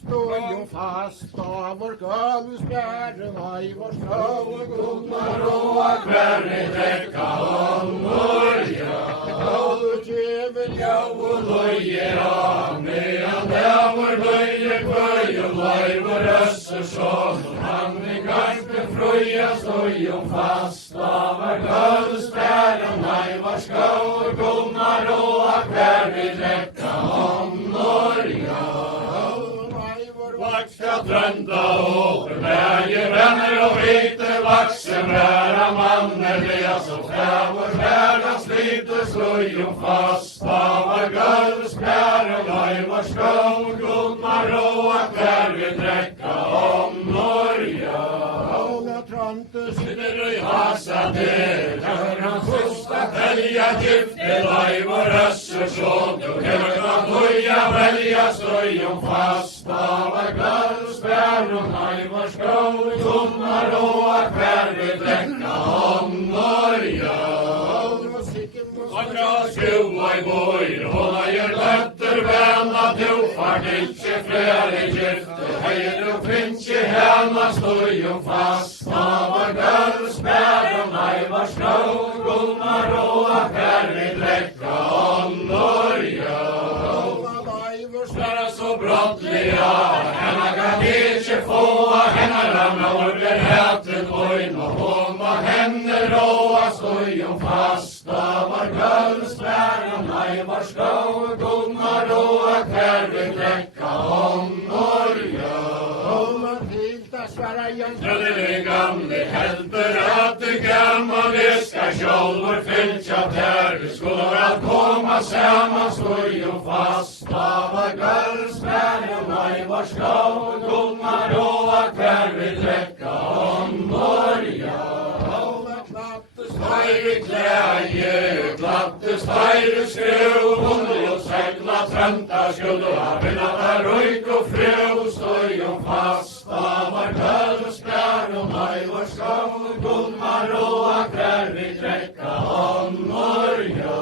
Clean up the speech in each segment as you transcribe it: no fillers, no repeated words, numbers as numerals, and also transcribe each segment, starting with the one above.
Stå jo fast av vår gulvspärrarna i vår skål gummar och Hver vi drekka håndor, och djävul og lojer av medan der vår bøye kvøy og løy vår øsser sånn. Han i ganske frøya stod jo fast av vår gulvspærrarna i vår skål gummar og hver vi drekka håndor, Vakska trønda over bæge venner og hvite vakse bæra manner det så fævor bæra sliter slår jo fast av vår gulvspær og løy vår skål gummar og hver vi drekka om Norja. Sitter i hasa der, han susta telja gifte løy vår øsser sånn, du kan høya velja støy om fast av vår gulvspær og løy vår skål gummar og hver vi drekka om Norja. Akra skua i bøyr, hånda gjør løtter venna, du fart ikke flere gifte, hei du finnkje henne støy om fast av vår gulvspær og løy vår skål gummar og hver vi drekka om Norja. Sværa så brottliga, henne kan ikke få, henne ramla over hætten øyn, og hånda henne råa støy om fast av vår gulvspær og løy vår skål gummar og hver vi drekka om Norja. Trødde gamle helper at du gamle skal sjålvor fylltja der, vi skulle alt koma saman støy om fast av vår gulvspær og løy vår skål gummar og hver vi drekka om Norja. Steire klæje, glatte steire skrev, hunde og segla trønta skulle ha vinnata røyk og frøv, støy om fast av vår gulvspær og løy vår skål gummar og hver vi drekka om Norja.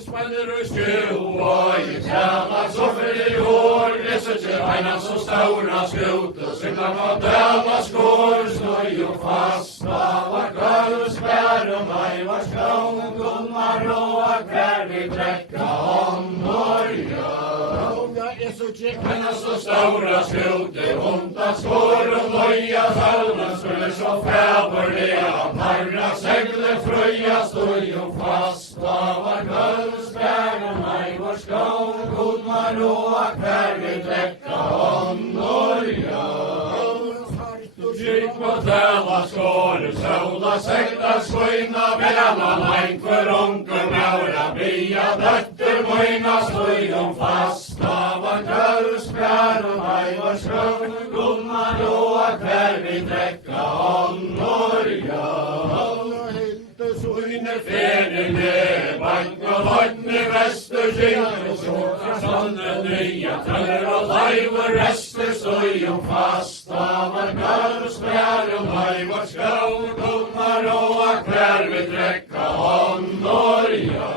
Spanner og skrev og i tjena så fyll i år, leser til heina så staura skjute, synger på døma skår, støy om fast av vår gulvspær og løy vår skål gummar og hver vi drekka om Norja. Heina så staura skjute, hundta skår og løya salmen skulle så fævorlega, parra segle frøya, støy om fast av vår gulvspær og løy vår skål gummar og hver vi drekka om Norja. Gikk på tæla skår, sola sekta skøyna, vela lenkver onker maura, bia døtter møyna, støy om fast av vår gulvspær og løy vår skål gummar og hver vi drekka om Norja. Suyne ferine, bank og løytne vestur, kjent og sjåkra sånne nye, tøller og leivor rester, støy om fast av vår gulvspær og løy vår skål gummar og hver vi drekka om Norja.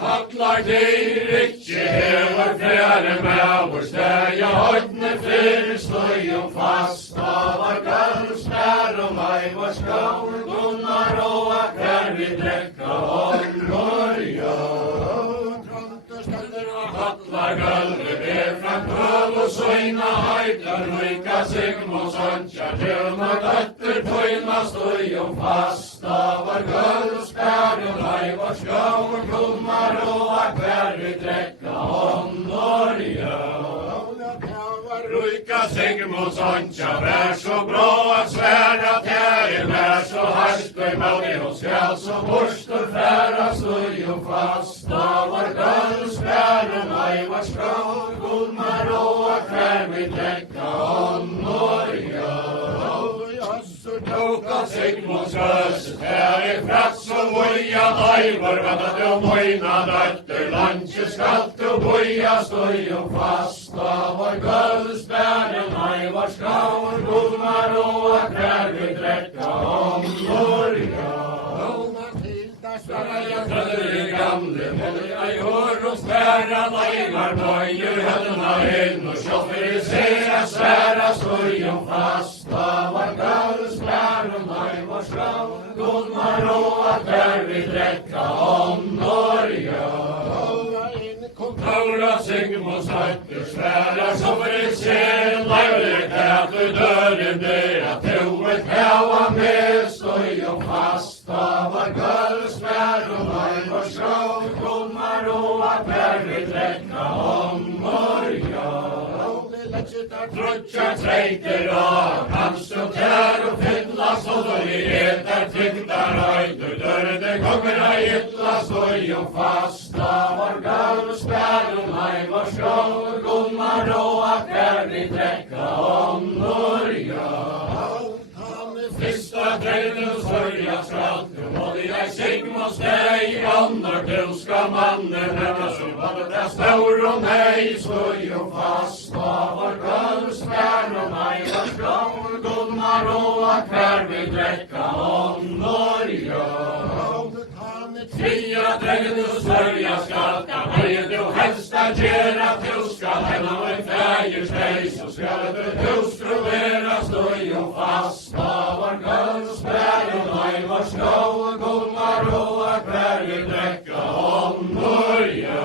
Hatlar dyr ikkje hever fjerde med vår steg, høytne fyrir støy om fast av vår gulvspær og løy vår skål gummar og hver vi drekka om Norja. Hatlar gulvet er fra køl og søyna, høytlar røyka Sigmund Søntja, tjøna døtter tøyna, støy om fast av vår gulvspær og løy vår skål gummar og hver vi drekka om Norja. Røyka Sigmund Søntja, vær så bra at sværa tære, vær så harstøy maldi og skal så borstor færa, støy om fast av vår gulvspær og løy vår skål gummar og hver vi drekka om Norja. Tóka Sigmunds høse, her i frats og boja, leivor venda til møyna døtter, landje skal til boja, støy om fast av vår gulvspær og løy vår skål gummar og hver vi drekka om Norja. Sverige trøller I gamle, både I hår og sværa leivar, bøyer høllena inn, og sjåfer I sera sværa støyen fast. Da var gølsbæren, I var skrav, Gunnar og at der vi drekka om Norge. Taura Sigmund Støtter sværa, sjåfer I sera leivar, at du døren det, at du et heva med støyen fast. Da var gølsbæren, I var skrav, Gunnar og at der vi drekka om Norge. Trutja treiter og kanst og tær og fyllast og så I etter trygtar høyder dørde konger I ytlast og jo fast da var gølsbæren I var skål Gunnar og at der vi drekka om Norge. Fyrsta treiden sørja skralt og I Sigmund steg andre tilska mannen hennes som var det stor og nei stod jo fast da var gølsbæren I var skål Gunnar og at der vi drekka om Norge. Tria treiden sørja skralt og du helsta gjera tilska henne og en fægir steg så skal du tilskruvera stod jo fast da var gølsbæren I var skål Gunnar og at der vi drekka om Norge.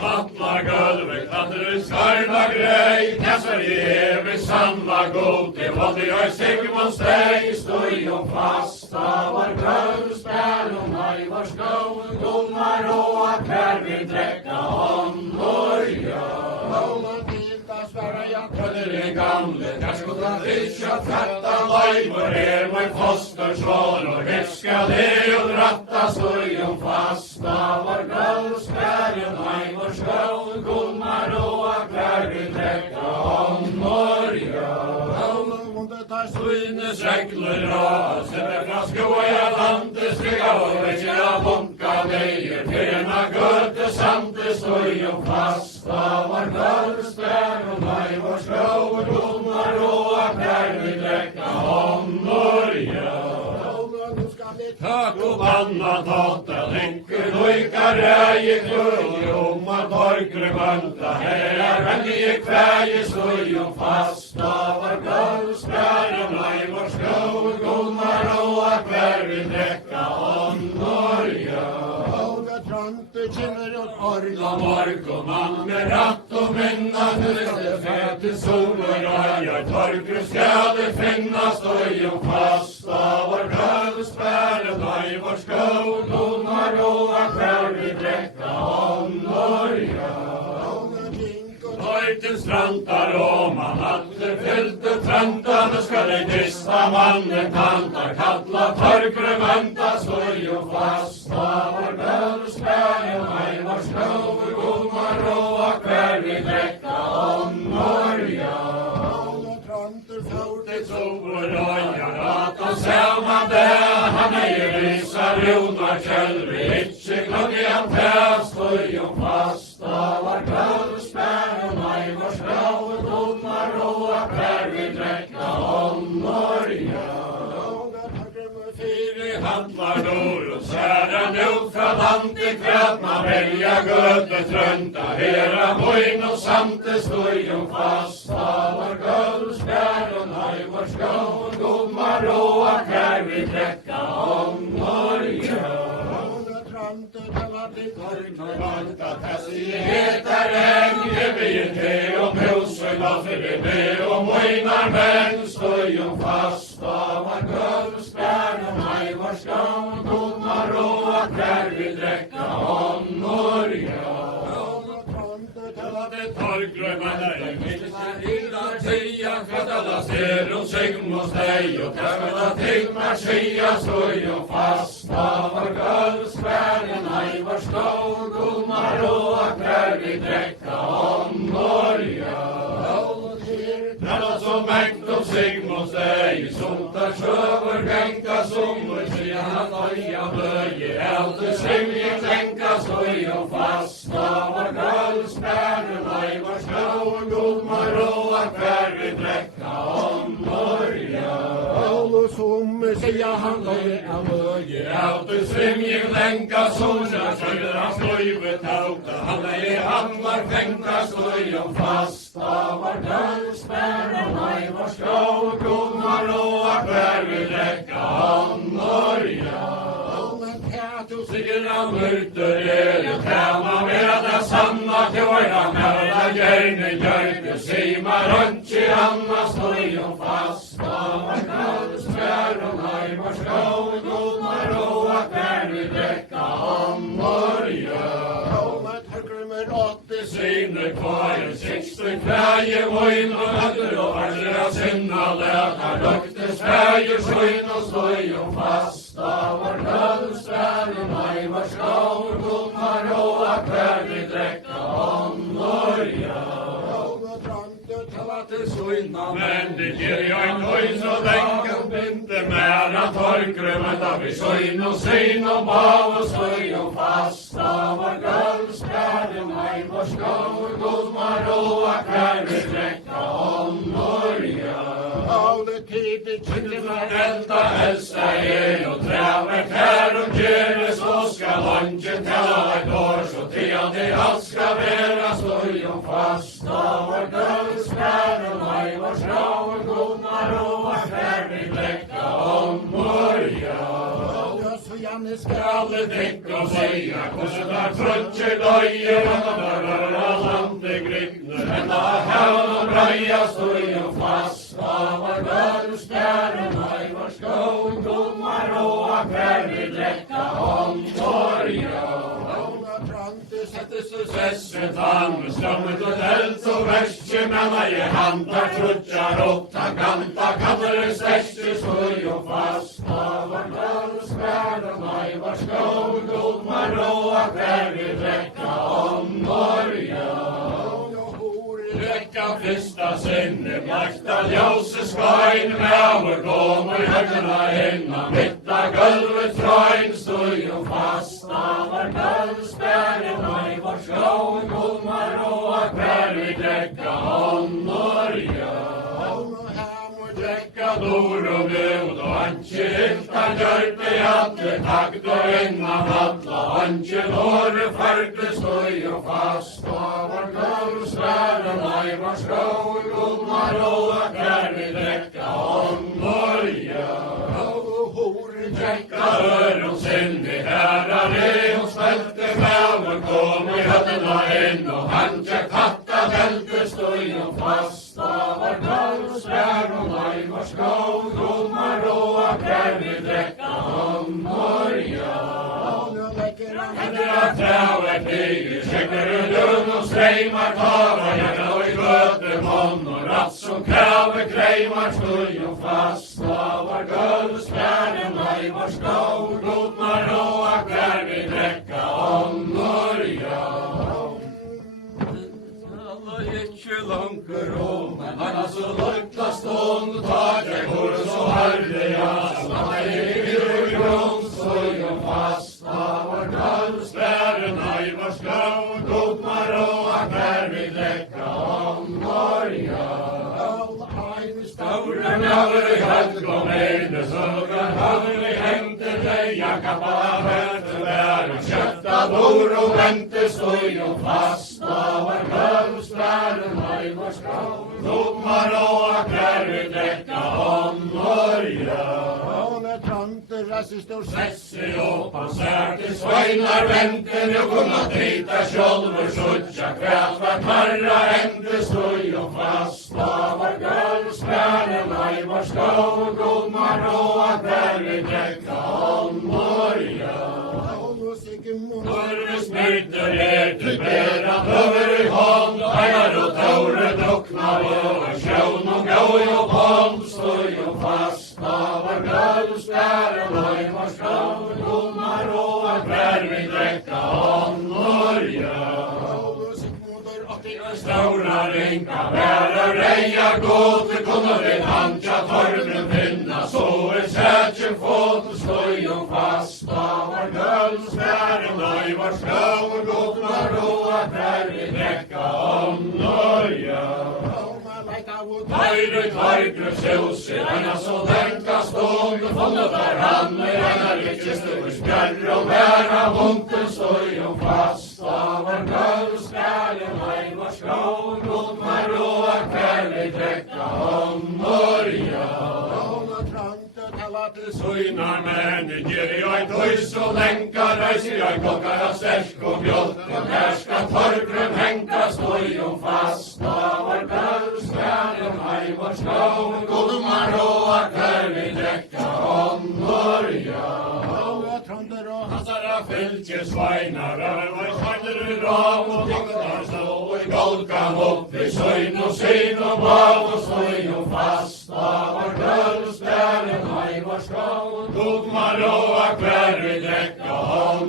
Hattla gulvet, klatrer skarna grei, Kessar I evig samla god, det var det Sigmund steg, stod jo fast, da var gulvspæren, I var skål, Gunnar og at der vi drekka om Norge. Trøller I gamle, der skulle han ikke tratta leiver, med foster svar, og herska det og dratta stod jo fast, da var gulvspæren, I var skål, Gunnar og at der vi drekka om Norge. Suines regler og sender fra skoja landet stiga og ikke av bunka veier, firna gøte sante stod jo fast, da var gulvspæren, I var skål, Gunnar og at der vi drekka om Norge. Takk og vanna tåta, lenker loika rægi kløy, man torgre vanta, her vennlige kvægi stod jo fast, da var gulvspæren, I var skål, Gunnar og at der vi drekka om Norge. Orla morg og mann med ratt og minna, det fete sol og røya, torgre skade finna stod jo fast, da var gulvspæren, I var skål, Gunnar og at der vi drekka om Norge. Til strandar og man alle fylte trantane skal I dista mannen kantar kalla torgre vanta stod jo fast, da var gulvspæren, I var skål, Gunnar og at der vi drekka om Norge. Til sovor røyar at og selma det, han visa Runar Kjellvi, ikke klokki han fest stod jo fast, da var gulvspæren, I var skål, Gunnar og at der vi drekka om Norge. Fyri handlar dår og særan ut fra landet kvart, man velja gøte trønta, hera moin og samte stod jo fast, da var gulvspæren, I var skål, Gunnar og at der vi drekka om Norge. Vanta tassi heter en, vi te om hus og laffer vi og moinar menn stod jo fast, da var gulvspæren, I var skål, Gunnar og at der vi drekka om Norge. Torgrømmene I minster hillar tia, kvattala ser og Sigmund steg, og kvattala tingnar skia stod jo fast, da var gulvspæren, I var skål, Gunnar og at der vi drekka om Norge. Tralla som mengt om Sigmund steg, sumtar sjøver genka sommer, siden han øya bløye, eldre simje tenka stod jo fast, da var gulvspæren, I var skål, Gunnar og at der vi drekka om Norge. Alle sommer säga han löj av öje. Out i svimjing länka sola, sköljer han slöjvet tauta. Han är i handlar fänka slöjon fast. Av var dörrspärr och nej var skå och gummar och akvär vi dräcka han norja. Sigran myrter är det träma med det sanna tjörna mellan järne jörke simar runt i Anna slöjon fast. Av var dörrspärr och nej var skå och gummar och akvär vi dräcka han norja. Sinne kvar, 60 kväje, vojn och höger och varje sinna läkar lukte Sverige, skyn och slöjon fast. Av var dödsvärd och nej var skår, gummar och akvär vi dräcka om norja. Men det ger jag en höj så länge inte mera torgrömmet av i skyn och syn och bav och slöjon fast. Av var dödsvärd och nej var skår, gummar och akvär vi dräcka om norja. Av det tidigt Detta hälsa er och trävert här och gärnes och ska lunchen tälla ett år så det allt ska vera slöjon fast. Av var dödsvärd och nej var skår, gummar och akvär vi dräcka om norja. Skall tänka och säga kostar tröntje döje vandrar landet gripner ända hävn och braja slöjon fast. Av var dödsvärd och nej var skår, gummar och akvär vi dräcka om norja. Sesset han med strömmet och tält och värstje menna i handar trutjar och taganta kallar stärste slöjon fast. Av var dödsvärd och nej var skår, gummar och akvär vi dräcka om norja. Dräcka fyrsta sinne, makta ljóse skajn med vår gånger högna hinna mitta gulvet trajn slöjon fast. Av var dödsvärd och nej var skår, gummar och akvär vi dräcka om norja. Dräcka dor och blod och anke hiltan gjort det att takt och innan alla anke nåre färgde slöjon fast. Av var dödsvärd och nej var skår, gummar och akvär vi dräcka om norja. Dräcka öron sinne herrar är hon svälte bäver kom i hötterna in och han tjäkt hatta bälte slöjon fast. Av var dödsvärd och nej var skår, gummar och akvär vi dräcka om norja. Händer trävet ligger, käkar lugn och strämmar tava hjärna och i sköter mån och ratt som kräver krämar slöjon fast. Av var dödsvärd och nej var skår, gummar och akvär vi dräcka om norja. Alla gick ju långt om, men annars så lukta stånd tar jag går så härde jag som alla gick i grund slöjon fast. Av var dödsvärd och nej var skår, gummar och akvär vi dräcka om norja. Stora növer i högt kom ene sögran höver i hämte leja kappa höfte bär och kötta bor och vänte slöjon fast. Av var dödsvärd och nej var skår, gummar och akvär vi dräcka om norja. Sessi upp han särte svajnar vänte nu kunna trita kjolver suttja kväll vart marra hände slöjon fast. Av var dödsvärd och nej var skår, gummar och akvär vi dräcka om norja. Norre smyter er till bära över i hand och här och tåre druckna över sjön och gåj och pond slöjon fast. Av var dödsvärd och nej var skår, gummar och akvär vi dräcka om norja. Stora rinka bära reja gåte kunna vid handja torren finna så är sätjen fått slöjon fast. Av var dödsvärd och nej var skår, gummar och akvär vi dräcka om norja. Høyre Torgrus hus I ena så lenka stånd og funnet der han ena rikeste for spjær og væra vonten støy fast av var gulvskjælen hei var skrån god mar og hver vi drekka Norja Søynar menn gir jeg tøys og lenka reiser jeg klokka sterk og mjölk og her skal Torgrim henka støy fast av var gulvskjælen hei var skrån god mar og hver vi drekka Norja Hansara fylkje sveinar var kvarter rav og tingtar stå I golkan opp I søyn og sin og bav og støy fast av var gulvskjælen hei var skrån god mar og hver vi drekka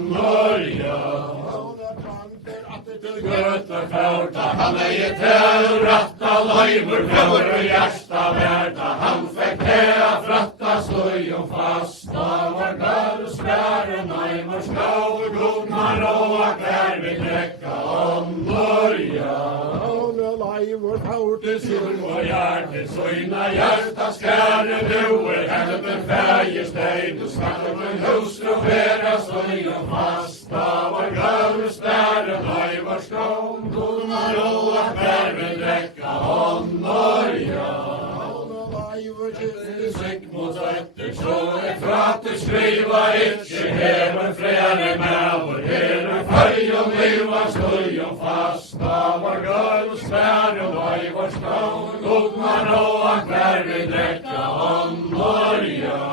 Norja til gøter fjorta han til ratta løyver fjord og hjersta verda han fikk hea fratta støy fast av var gulvskjælen hei var skrån god mar og hver vi drekka Norja Leivor fjorta Sur og hjerte søyna hjerta skære duer helpen fægje stein og skatter med hustru vera støy fast av var gulvskjælen hei var skrån god mar og hver vi drekka Norja Sigmund etter så frater skriva ikkje hever flere mæver her føy liva støy fast av var gulvskjælen hei var skrån god mar og hver vi drekka Norja